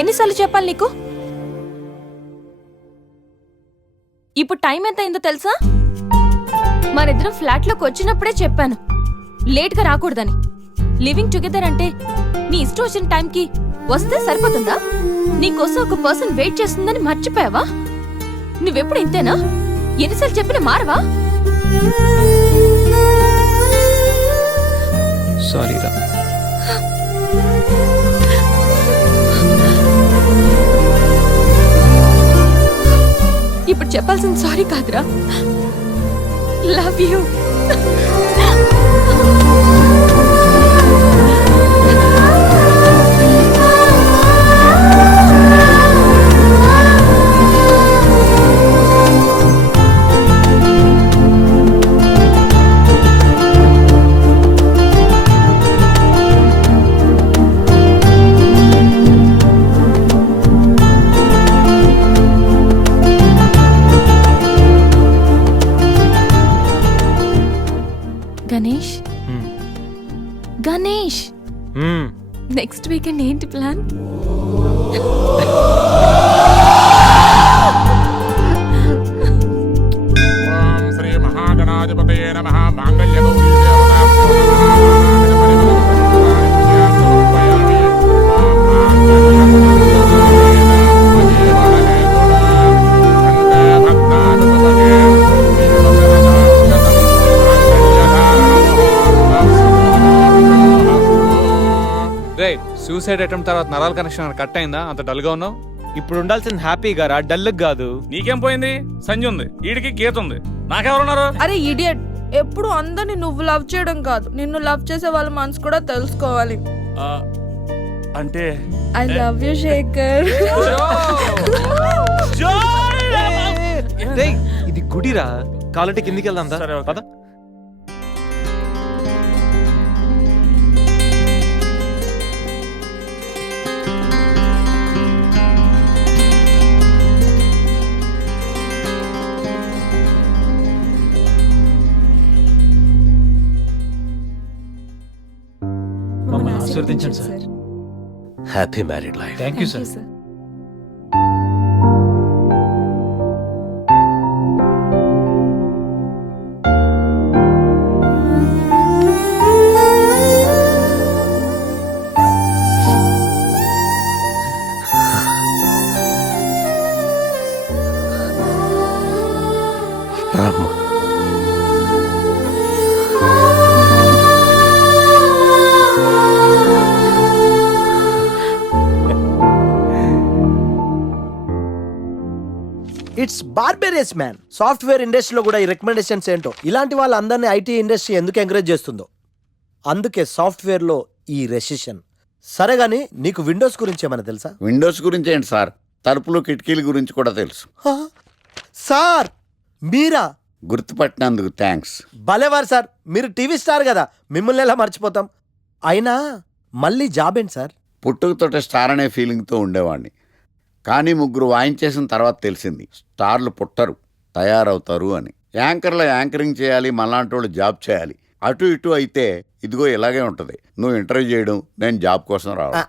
ఎన్నిసార్లు చెప్పాలి నీకు? ఇప్పుడు టైం ఎంత అయిందో తెలుసా? మరిద్దరం ఫ్లాట్లోకి వచ్చినప్పుడే చెప్పాను లేట్గా రాకూడదని. లివింగ్ టుగెదర్ అంటే నీ ఇష్టం వచ్చిన టైంకి వస్తే సరిపోతుందా? నీకోసం ఒక పర్సన్ వెయిట్ చేస్తుందని మర్చిపోయావా? నువ్వెప్పుడు ఇంతేనా? ఎన్నిసార్లు చెప్పినా మారవా? సారీ రా. ఇప్పుడు చెప్పాల్సిన సారీ కాదురా, love you. Ganesh, Ganesh, next weekend ఏంటి ప్లాన్? ఓం శ్రీ మహాగణాధిపతయే నమః. సూసైడ్ అటెంప్ట్ తర్వాత నరాల కనెక్షన్ కట్ అయిందా? అంత డల్ గా ఉన్నావు. ఇప్పుడు ఉండాల్సింది హ్యాపీగా రా, డల్ కాదు. నీకేం పోయింది? సంజయ్ ఉంది, వీడికి గీత ఉంది, నాకెవరున్నారు? అరే ఇడియట్, ఎప్పుడు అందరిని నువ్వు లవ్ చేయడం కాదు, నిన్ను లవ్ చేసే వాళ్ళ మనసు కూడా తెలుసుకోవాలి. అంటే ఐ లవ్ యూ శేఖర్. రేయ్, ఇది గుడిరా, కాలంటే కిందికి వెళ్దాం దా. సరే, ఓకే. పద. మమ్మల్ని ఆశీర్వదించండి sir. Happy married life. Thank you sir. రామ్మా. It's barbarous man. సాఫ్ట్వేర్ ఇండస్ట్రీలో కూడా ఈ రికమెండేషన్స్ ఏంటో, ఇలాంటి వాళ్ళందరినీ ఐటీ ఇండస్ట్రీ ఎందుకు ఎంకరేజ్ చేస్తుందో. అందుకే సాఫ్ట్వేర్లో ఈ రెసిషన్. సరే గానీ నీకు విండోస్ గురించి ఏమైనా తెలుసా? విండోస్ గురించి ఏంటి సార్, తలుపులు కిటికీల గురించి కూడా తెలుసు. హా? సార్ మీరా? గుర్తుపట్టినందుకు థ్యాంక్స్. భలేవారు సార్, మీరు టీవీ స్టార్ కదా, మిమ్మల్ని ఎలా మర్చిపోతాం. అయినా మళ్ళీ జాబ్ ఏంటి సార్? పుట్టుకతోటే స్టార్ అనే ఫీలింగ్తో ఉండేవాడిని. కానీ ముగ్గురు వాయించేసిన తర్వాత తెలిసింది స్టార్లు పుట్టరు, తయారవుతారు అని. యాంకర్లో యాంకరింగ్ చేయాలి, మళ్ళాంటి వాళ్ళు జాబ్ చేయాలి. అటు ఇటు అయితే ఇదిగో ఇలాగే ఉంటుంది. నువ్వు ఇంటర్వ్యూ చేయడం, నేను జాబ్ కోసం రావడం.